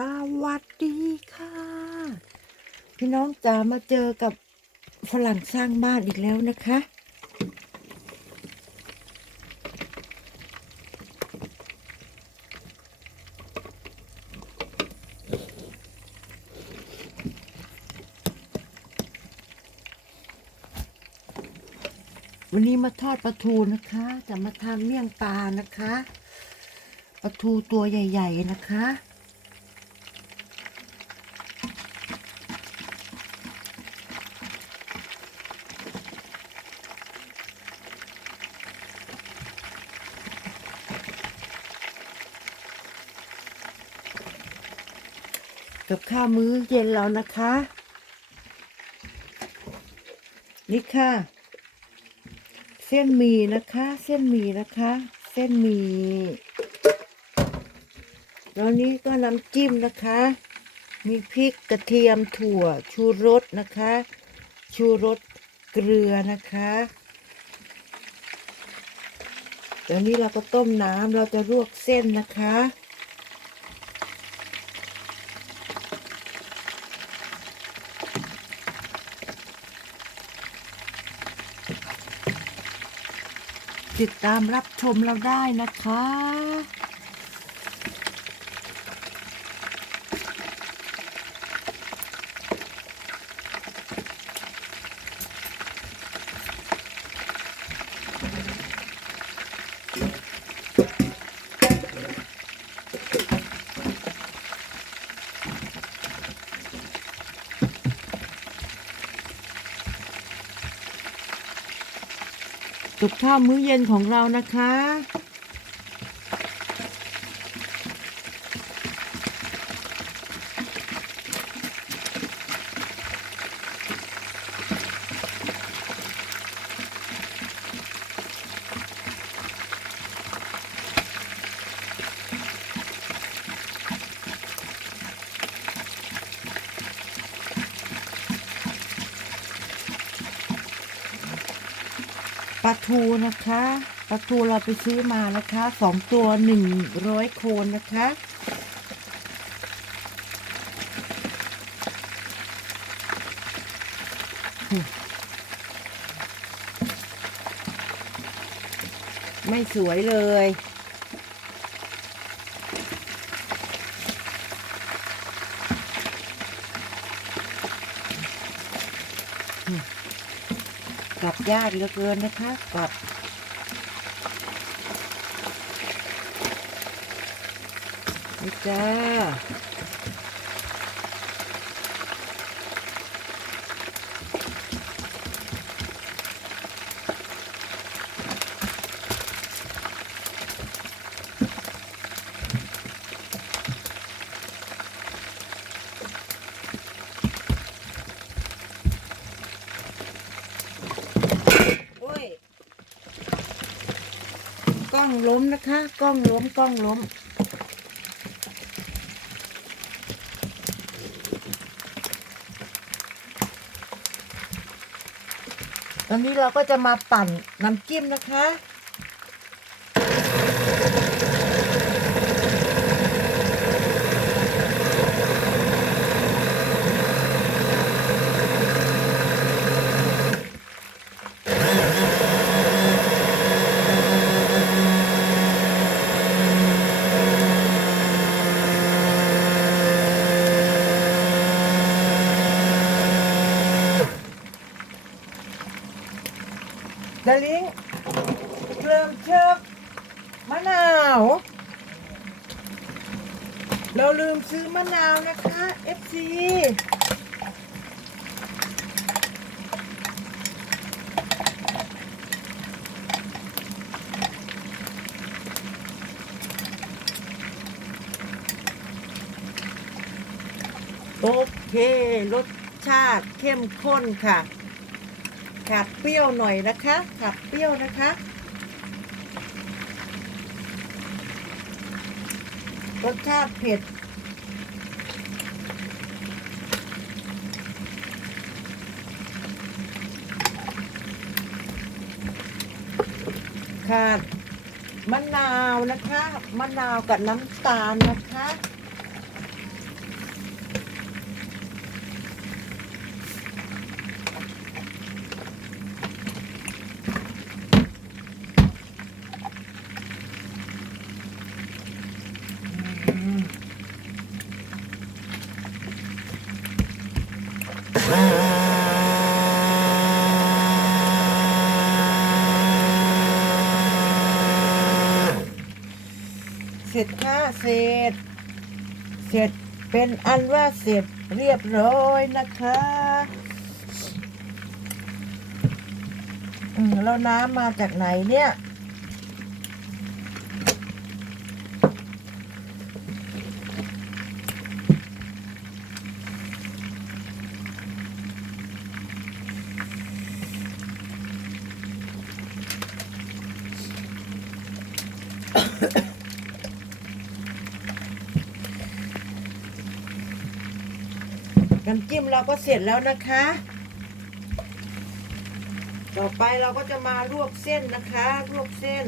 สวัสดีค่ะ พี่น้องจ๋ามาเจอกับฝรั่งสร้างบ้านอีกแล้วนะคะ วันนี้มาทอดปลาทูนะคะจะมาทำเมี่ยงปลานะคะปลาทูตัวใหญ่ ๆ นะคะ กับข้ามื้อเย็นแล้วนะคะ นี่ค่ะ เส้นหมี่นะคะ เส้นหมี่นะคะ เส้นหมี่แล้วนี้ก็น้ำจิ้มนะคะ มีพริกกระเทียมถั่วชูรสนะคะ ชูรสเกลือนะคะเดี๋ยวนี้เราก็ต้มน้ำเราจะลวกเส้นนะคะ ติดตามรับชมเราได้นะคะ กับข้าวมื้อเย็นของเรานะคะ ปลาทูนะคะปลาทูเราไปซื้อมานะคะสองตัวหนึ่งร้อยโคนนะคะ ไม่สวยเลย กลับยากเหลือเกินนะคะกลับนี่จ้า องล้มนะคะ กล้องล้มกล้องล้ม ตอนนี้เราก็จะมาปั่นน้ำจิ้มนะคะ ดาลิงเริ่มเชิบมะนาว เราลืมซื้อมะนาวนะคะ FC โอเค รสชาติเข้มข้นค่ะ ขาดเปรี้ยวหน่อยนะคะ ขาดเปรี้ยวนะคะ รสชาติเผ็ด ขาดมะนาวนะคะ มะนาวกับน้ำตาลนะคะ เสร็จ เสร็จเป็นอันว่าเสร็จเรียบร้อยนะคะอืมแล้วน้ำมาจากไหนเนี่ย น้ำจิ้มเราก็เสร็จแล้วนะคะ ต่อไปเราก็จะมาลวกเส้นนะคะ ลวกเส้น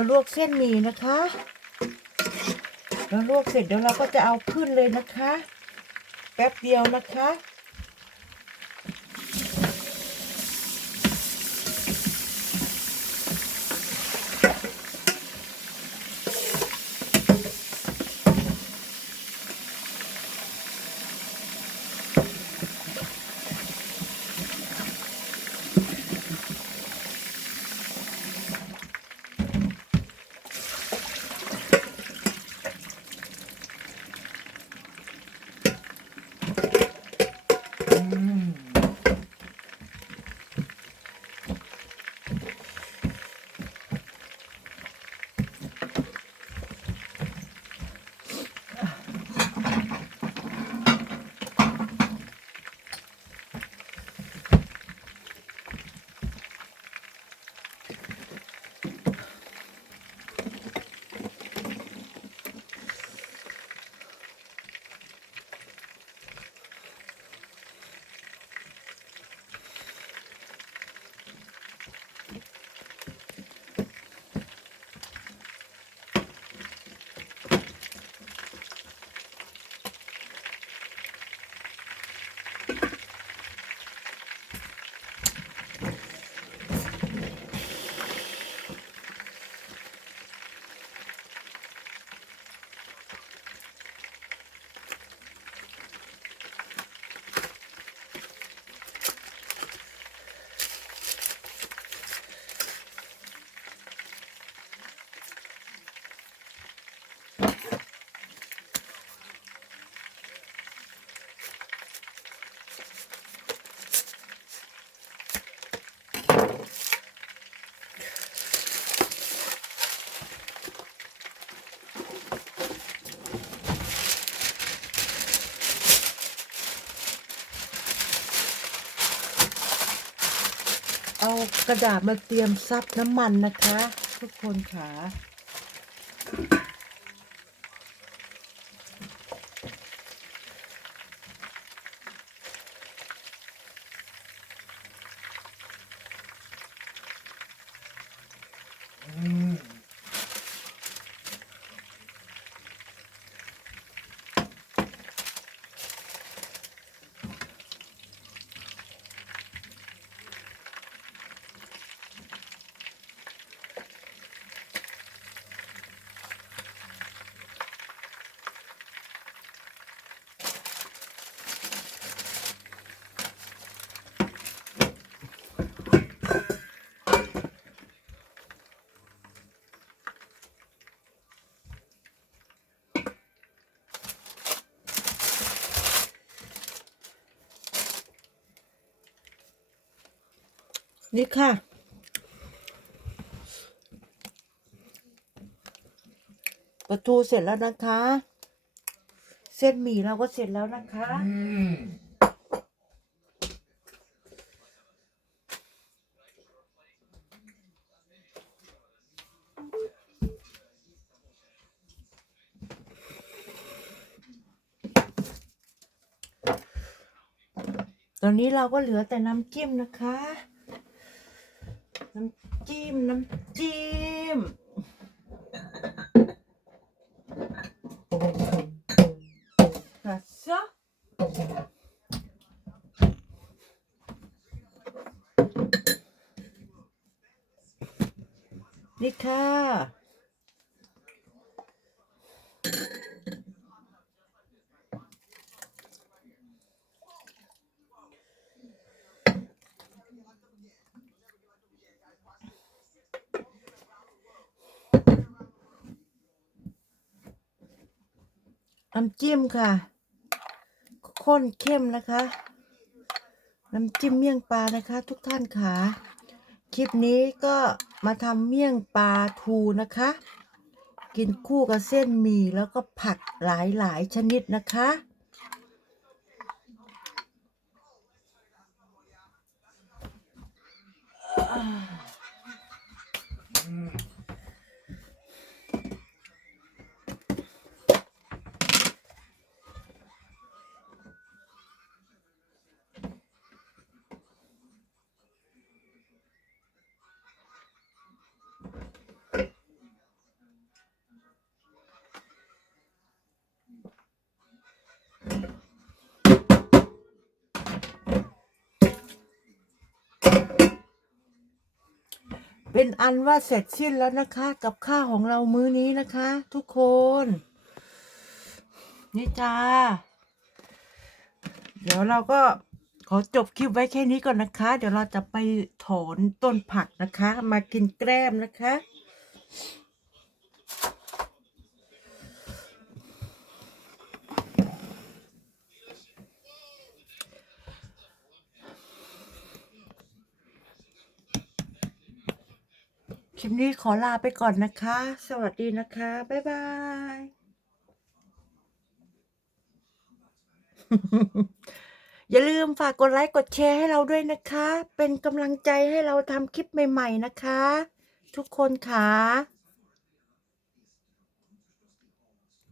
เราลวกเส้นหมี่นะคะ เราลวกเสร็จเดี๋ยวเราก็จะเอาขึ้นเลยนะคะ แป๊บเดียวนะคะ เอากระดาษมาเตรียมซับน้ำมันนะคะ ทุกคนค่ะีค่ะปลาทูเสร็จแล้วนะคะ เส้นหมี่เราก็เสร็จแล้วนะคะตอนนี้เราก็เหลือแต่น้ำจิ้มนะคะ น้ำจิ้ม น้ำจิ้มค่ะซะ น้ำจิ้มค่ะข้นเข้มนะคะ น้ำจิ้มเมี่ยงปลานะคะ ทุกท่านค่ะคลิปนี้ก็มาทำเมี่ยงปลาทูนะคะ กินคู่กับเส้นหมี่แล้วก็ผักหลายๆชนิดนะคะ เป็นอันว่าเสร็จสิ้นแล้วนะคะ กับข้าวของเรามื้อนี้นะคะ ทุกคน นี่จ้า เดี๋ยวเราก็ขอจบคลิปไว้แค่นี้ก่อนนะคะ เดี๋ยวเราจะไปถอนต้นผักนะคะ มากินแกล้มนะคะ คลิปนี้ขอลาไปก่อนนะคะ สวัสดีนะคะ บ๊ายบาย อย่าลืมฝากกดไลค์ กดแชร์ให้เราด้วยนะคะ เป็นกำลังใจให้เราทำคลิปใหม่ ๆ นะคะ ทุกคนค่ะ